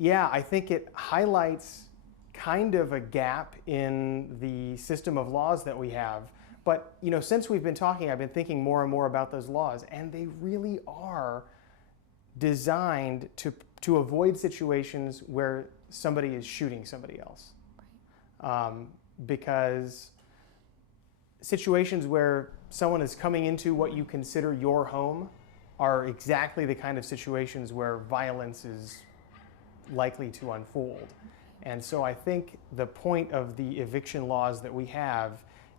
Yeah, I think it highlights kind of a gap in the system of laws that we have. But since we've been talking, I've been thinking more and more about those laws, and they really are designed to avoid situations where somebody is shooting somebody else. Because situations where someone is coming into what you consider your home are exactly the kind of situations where violence is likely to unfold. And so I think the point of the eviction laws that we have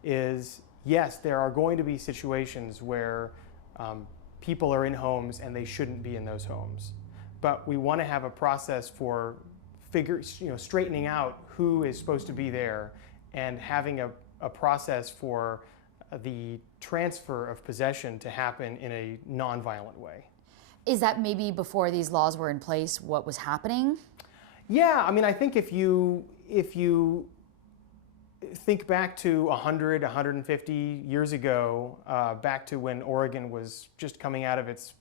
is, yes, there are going to be situations where people are in homes and they shouldn't be in those homes. But we want to have a process for straightening out who is supposed to be there and having a process for the transfer of possession to happen in a nonviolent way. Is that maybe before these laws were in place what was happening? Yeah, I mean, I think if you think back to 100, 150 years ago, back to when Oregon was just coming out of its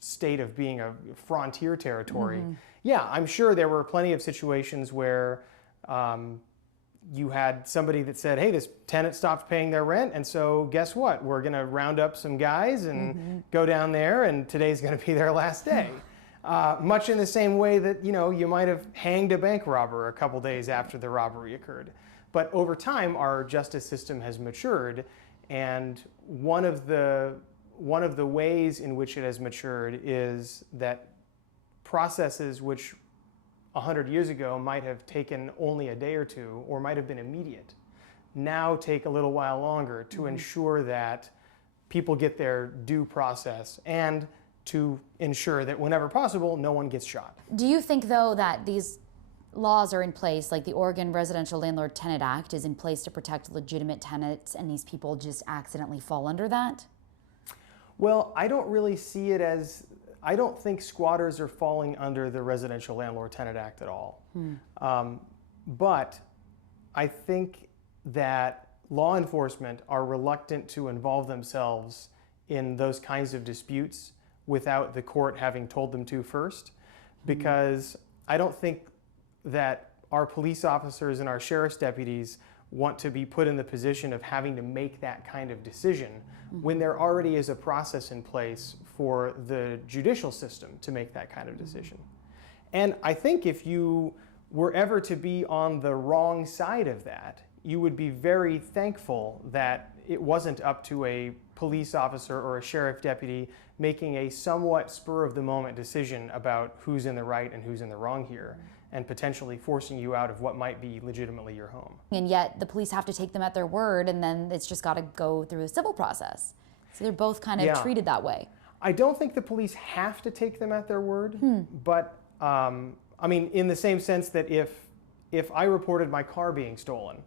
state of being a frontier territory, yeah, I'm sure there were plenty of situations where you had somebody that said, hey, this tenant stopped paying their rent, and so guess what? We're going to round up some guys and go down there, and today's going to be their last day. Much in the same way that you might have hanged a bank robber a couple days after the robbery occurred. But over time, our justice system has matured, and one of the ways in which it has matured is that processes which 100 years ago might have taken only a day or two, or might have been immediate, now take a little while longer to ensure that people get their due process and to ensure that whenever possible, no one gets shot. Do you think, though, that these laws are in place, like the Oregon Residential Landlord Tenant Act is in place to protect legitimate tenants, and these people just accidentally fall under that? Well, I don't really see it as, I don't think squatters are falling under the Residential Landlord Tenant Act at all. But I think that law enforcement are reluctant to involve themselves in those kinds of disputes without the court having told them to first, because I don't think that our police officers and our sheriff's deputies want to be put in the position of having to make that kind of decision when there already is a process in place for the judicial system to make that kind of decision. And I think if you were ever to be on the wrong side of that, you would be very thankful that it wasn't up to a police officer or a sheriff deputy making a somewhat spur-of-the-moment decision about who's in the right and who's in the wrong here, and potentially forcing you out of what might be legitimately your home. And yet the police have to take them at their word, and then it's just got to go through a civil process. So they're both kind of treated that way. I don't think the police have to take them at their word, but I mean, in the same sense that if I reported my car being stolen,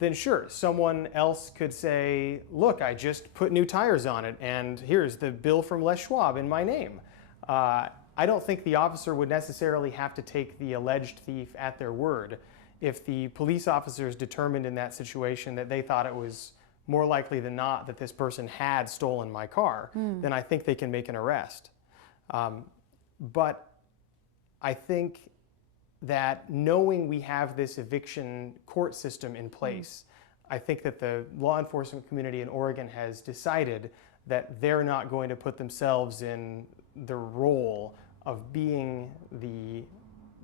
then sure, someone else could say, look, I just put new tires on it, and here's the bill from Les Schwab in my name. I don't think the officer would necessarily have to take the alleged thief at their word. If the police officers determined in that situation that they thought it was more likely than not that this person had stolen my car, then I think they can make an arrest. But I think that knowing we have this eviction court system in place, I think that the law enforcement community in Oregon has decided that they're not going to put themselves in the role of being the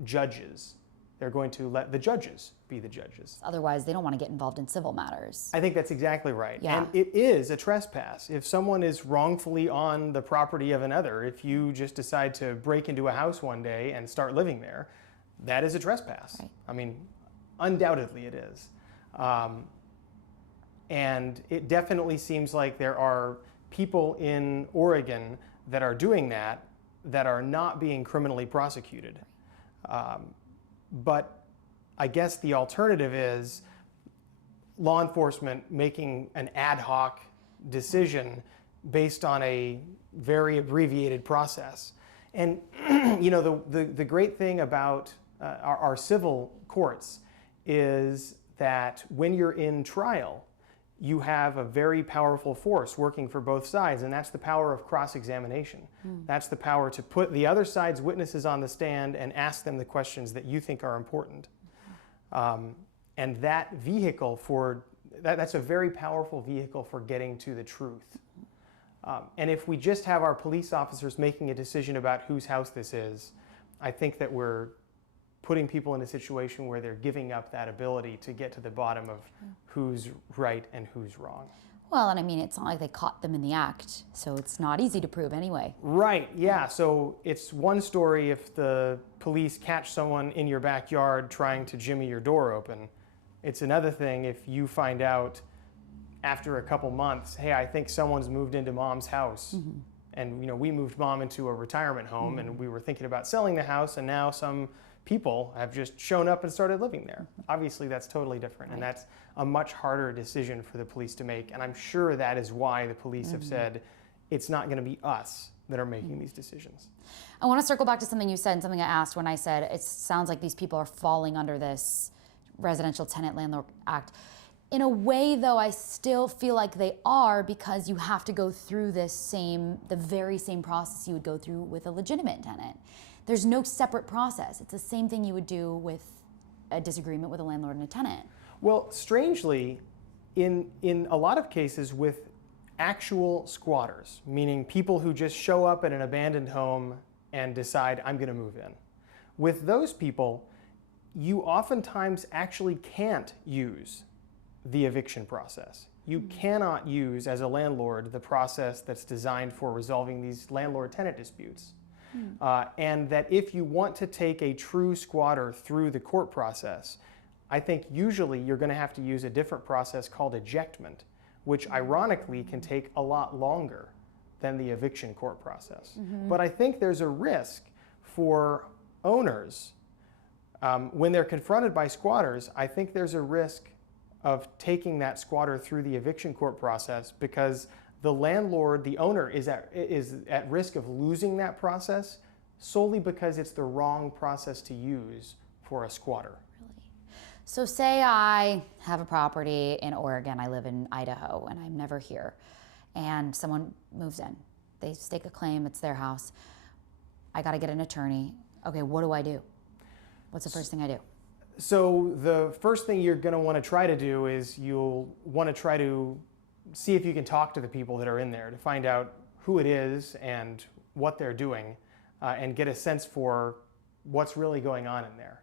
judges. They're going to let the judges be the judges. Otherwise, they don't want to get involved in civil matters. I think that's exactly right. Yeah. And it is a trespass. If someone is wrongfully on the property of another, if you just decide to break into a house one day and start living there, that is a trespass. Right. I mean, undoubtedly it is. And it definitely seems like there are people in Oregon that are doing that are not being criminally prosecuted. But I guess the alternative is law enforcement making an ad hoc decision based on a very abbreviated process. And the great thing about our civil courts is that when you're in trial, you have a very powerful force working for both sides, and that's the power of cross-examination. That's the power to put the other side's witnesses on the stand and ask them the questions that you think are important. And that vehicle that's a very powerful vehicle for getting to the truth. And if we just have our police officers making a decision about whose house this is, I think that we're putting people in a situation where they're giving up that ability to get to the bottom of who's right and who's wrong. Well, and I mean, it's not like they caught them in the act, so it's not easy to prove anyway. Right, yeah. So it's one story if the police catch someone in your backyard trying to jimmy your door open. It's another thing if you find out after a couple months, hey, I think someone's moved into mom's house. And we moved mom into a retirement home and we were thinking about selling the house, and now some people have just shown up and started living there. Obviously, that's totally different, and that's a much harder decision for the police to make. And I'm sure that is why the police have said it's not going to be us that are making these decisions. I want to circle back to something you said and something I asked when I said it sounds like these people are falling under this Residential Tenant Landlord Act. In a way, though, I still feel like they are, because you have to go through the very same process you would go through with a legitimate tenant. There's no separate process. It's the same thing you would do with a disagreement with a landlord and a tenant. Well, strangely, in a lot of cases with actual squatters, meaning people who just show up at an abandoned home and decide, I'm going to move in. With those people, you oftentimes actually can't use the eviction process. You cannot use, as a landlord, the process that's designed for resolving these landlord-tenant disputes. And that if you want to take a true squatter through the court process, I think usually you're going to have to use a different process called ejectment, which ironically can take a lot longer than the eviction court process. But I think there's a risk for owners when they're confronted by squatters. I think there's a risk of taking that squatter through the eviction court process, because the landlord, the owner, is at risk of losing that process solely because it's the wrong process to use for a squatter. Really? So say I have a property in Oregon, I live in Idaho, and I'm never here, and someone moves in. They stake a claim, it's their house. I got to get an attorney. Okay, what do I do? What's the first thing I do? So the first thing you're going to want to try to do is you'll want to try to see if you can talk to the people that are in there to find out who it is and what they're doing, and get a sense for what's really going on in there.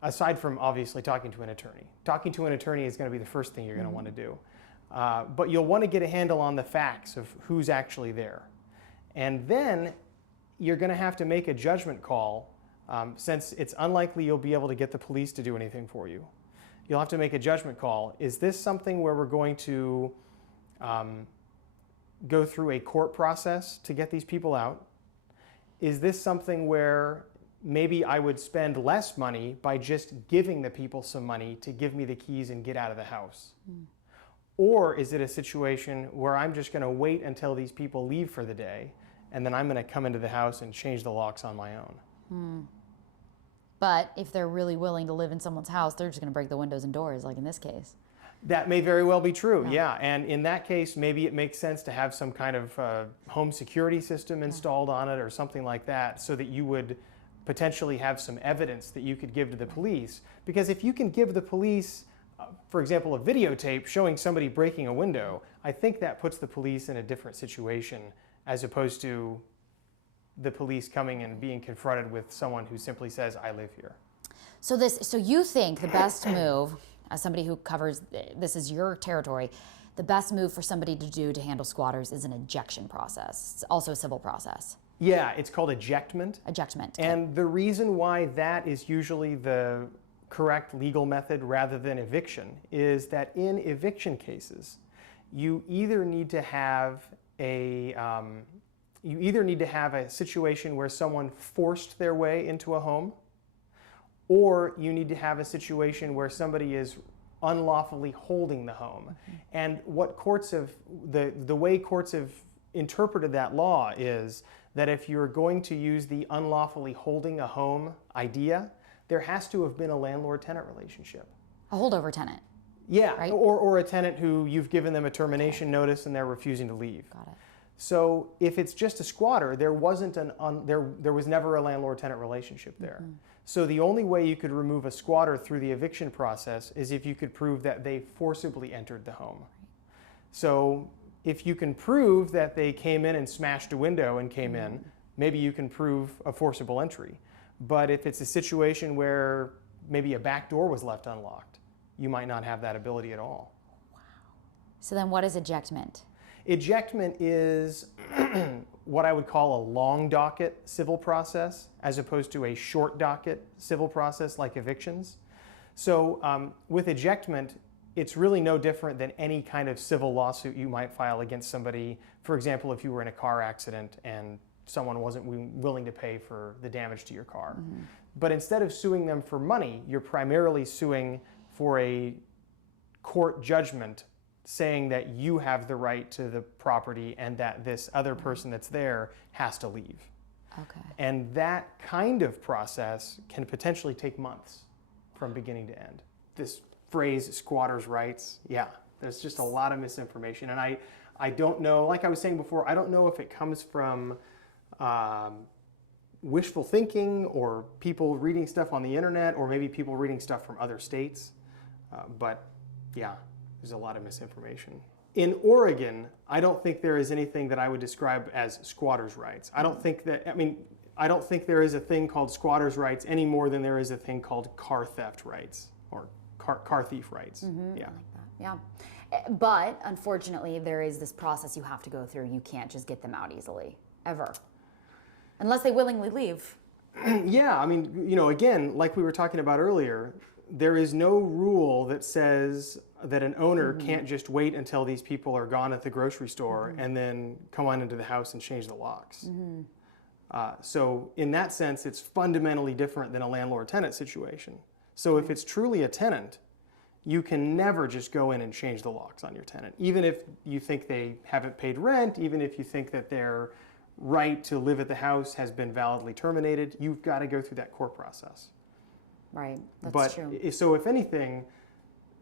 Aside from obviously talking to an attorney. Talking to an attorney is going to be the first thing you're going to want to do. But you'll want to get a handle on the facts of who's actually there. And then you're going to have to make a judgment call. Since it's unlikely you'll be able to get the police to do anything for you, you'll have to make a judgment call. Is this something where we're going to go through a court process to get these people out? Is this something where maybe I would spend less money by just giving the people some money to give me the keys and get out of the house? Or is it a situation where I'm just going to wait until these people leave for the day, and then I'm going to come into the house and change the locks on my own? But if they're really willing to live in someone's house, they're just going to break the windows and doors, like in this case. That may very well be true, yeah. And in that case, maybe it makes sense to have some kind of home security system installed on it or something like that, so that you would potentially have some evidence that you could give to the police. Because if you can give the police, for example, a videotape showing somebody breaking a window, I think that puts the police in a different situation as opposed to the police coming and being confronted with someone who simply says, I live here. So you think the best move, as somebody who covers, this is your territory, the best move for somebody to do to handle squatters is an ejection process. It's also a civil process. Yeah, it's called ejectment. Ejectment. And the reason why that is usually the correct legal method rather than eviction is that in eviction cases, you either need to have a situation where someone forced their way into a home, or you need to have a situation where somebody is unlawfully holding the home. And what courts have, the way courts have interpreted that law is that if you're going to use the unlawfully holding a home idea, there has to have been a landlord-tenant relationship. A holdover tenant. Yeah, right? or a tenant who you've given them a termination notice and they're refusing to leave. Got it. So if it's just a squatter, there wasn't there was never a landlord-tenant relationship there. So the only way you could remove a squatter through the eviction process is if you could prove that they forcibly entered the home. So if you can prove that they came in and smashed a window and came in, maybe you can prove a forcible entry. But if it's a situation where maybe a back door was left unlocked, you might not have that ability at all. So then what is ejectment? Ejectment is what I would call a long docket civil process as opposed to a short docket civil process like evictions. So with ejectment, it's really no different than any kind of civil lawsuit you might file against somebody. For example, if you were in a car accident and someone wasn't willing to pay for the damage to your car. But instead of suing them for money, you're primarily suing for a court judgment saying that you have the right to the property and that this other person that's there has to leave. Okay. And that kind of process can potentially take months from beginning to end. This phrase, squatters' rights, yeah, there's just a lot of misinformation. And I don't know, like I was saying before, I don't know if it comes from wishful thinking or people reading stuff on the internet or maybe people reading stuff from other states. But yeah, there's a lot of misinformation. In Oregon, I don't think there is anything that I would describe as squatters' rights. I don't think there is a thing called squatters' rights any more than there is a thing called car theft rights or car thief rights. Yeah. I like that. Yeah. But unfortunately, there is this process you have to go through. You can't just get them out easily, ever. Unless they willingly leave. Yeah, I mean, again, like we were talking about earlier, there is no rule that says that an owner can't just wait until these people are gone at the grocery store and then come on into the house and change the locks. So in that sense, it's fundamentally different than a landlord-tenant situation. So if it's truly a tenant, you can never just go in and change the locks on your tenant. Even if you think they haven't paid rent, even if you think that their right to live at the house has been validly terminated, you've got to go through that court process. Right, that's true. So if anything,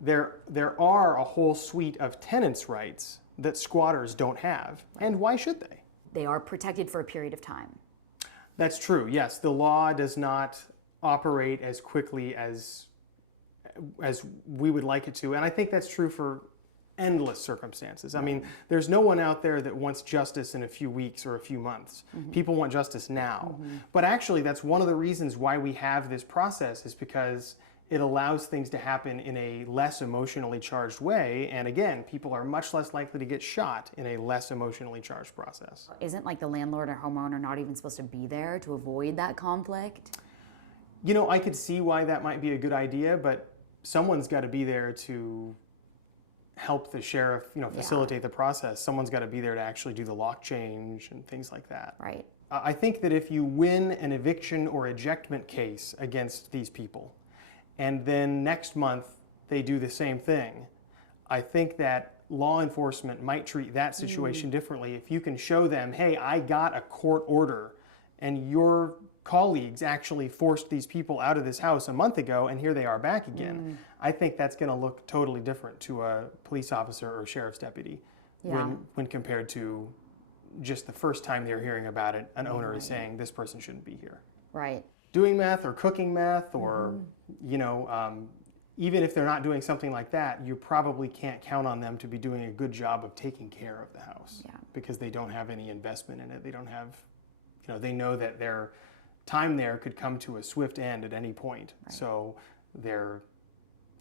there are a whole suite of tenants' rights that squatters don't have. Right. And why should they? They are protected for a period of time. That's true, yes. The law does not operate as quickly as we would like it to. And I think that's true for endless circumstances. I mean, there's no one out there that wants justice in a few weeks or a few months. People want justice now. But actually, that's one of the reasons why we have this process is because it allows things to happen in a less emotionally charged way. And again, people are much less likely to get shot in a less emotionally charged process. Isn't like the landlord or homeowner not even supposed to be there to avoid that conflict? I could see why that might be a good idea, but someone's got to be there to help the sheriff, facilitate the process. Someone's got to be there to actually do the lock change and things like that. Right. I think that if you win an eviction or ejectment case against these people, and then next month they do the same thing, I think that law enforcement might treat that situation differently. If you can show them, hey, I got a court order, and your colleagues actually forced these people out of this house a month ago, and here they are back again. I think that's going to look totally different to a police officer or a sheriff's deputy when compared to just the first time they're hearing about it, an owner is saying this person shouldn't be here. Right. Doing meth or cooking meth or, even if they're not doing something like that, you probably can't count on them to be doing a good job of taking care of the house because they don't have any investment in it. They don't have, they know that their time there could come to a swift end at any point. Right. So they're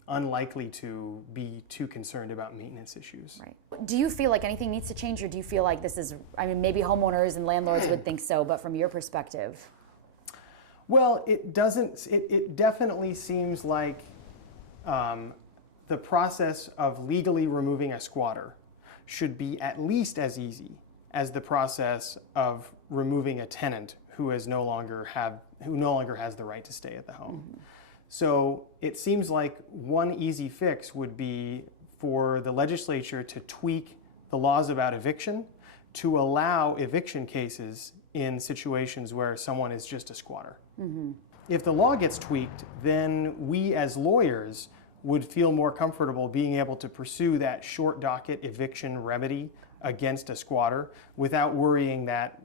unlikely to be too concerned about maintenance issues. Right. Do you feel like anything needs to change, or do you feel like this is, maybe homeowners and landlords would think so, but from your perspective? Well, it doesn't, it definitely seems like the process of legally removing a squatter should be at least as easy as the process of removing a tenant who no longer has the right to stay at the home. So it seems like one easy fix would be for the legislature to tweak the laws about eviction to allow eviction cases in situations where someone is just a squatter. If the law gets tweaked, then we as lawyers would feel more comfortable being able to pursue that short docket eviction remedy against a squatter without worrying that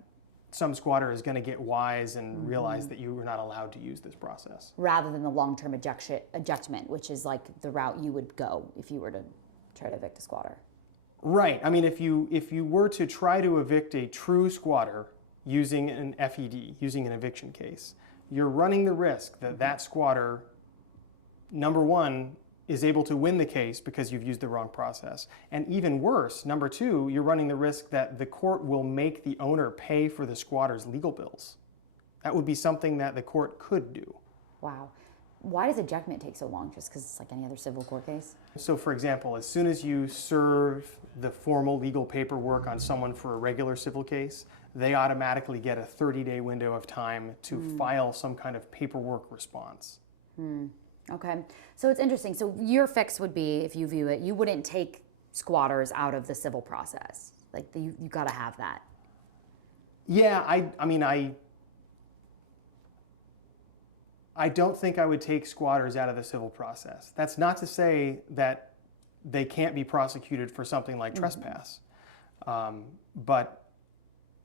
some squatter is going to get wise and realize that you were not allowed to use this process. Rather than the long-term ejectment, which is like the route you would go if you were to try to evict a squatter. Right. I mean, if you were to try to evict a true squatter using an FED, using an eviction case, you're running the risk that that squatter, number one, is able to win the case because you've used the wrong process. And even worse, number two, you're running the risk that the court will make the owner pay for the squatter's legal bills. That would be something that the court could do. Wow. Why does ejectment take so long? Just because it's like any other civil court case? So for example, as soon as you serve the formal legal paperwork on someone for a regular civil case, they automatically get a 30-day window of time to file some kind of paperwork response. Okay, so it's interesting. So your fix would be, if you view it, you wouldn't take squatters out of the civil process. Like you got to have that. Yeah, I don't think I would take squatters out of the civil process. That's not to say that they can't be prosecuted for something like trespass. But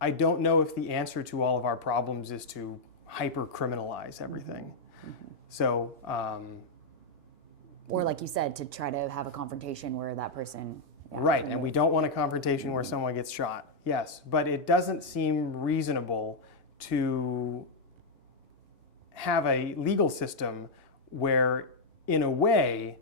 I don't know if the answer to all of our problems is to hyper-criminalize everything. So, or like you said, to try to have a confrontation where that person... Yeah, right, and we don't want a confrontation where someone gets shot. Yes, but it doesn't seem reasonable to have a legal system where, in a way,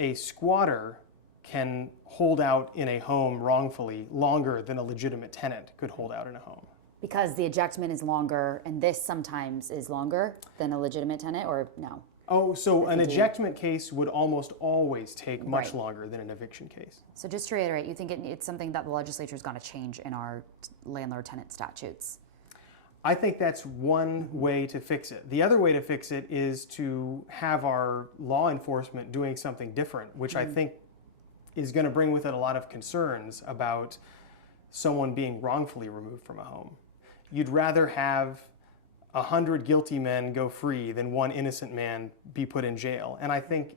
a squatter can hold out in a home wrongfully longer than a legitimate tenant could hold out in a home. Because the ejectment is longer, and this sometimes is longer than a legitimate tenant, or no? Oh, so an ejectment case would almost always take much Right. longer than an eviction case. So just to reiterate, you think it's something that the legislature is going to change in our landlord-tenant statutes? I think that's one way to fix it. The other way to fix it is to have our law enforcement doing something different, which I think is going to bring with it a lot of concerns about someone being wrongfully removed from a home. You'd rather have 100 guilty men go free than one innocent man be put in jail. And I think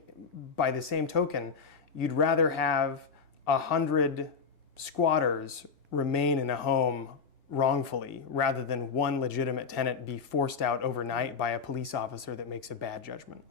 by the same token, you'd rather have 100 squatters remain in a home wrongfully rather than one legitimate tenant be forced out overnight by a police officer that makes a bad judgment.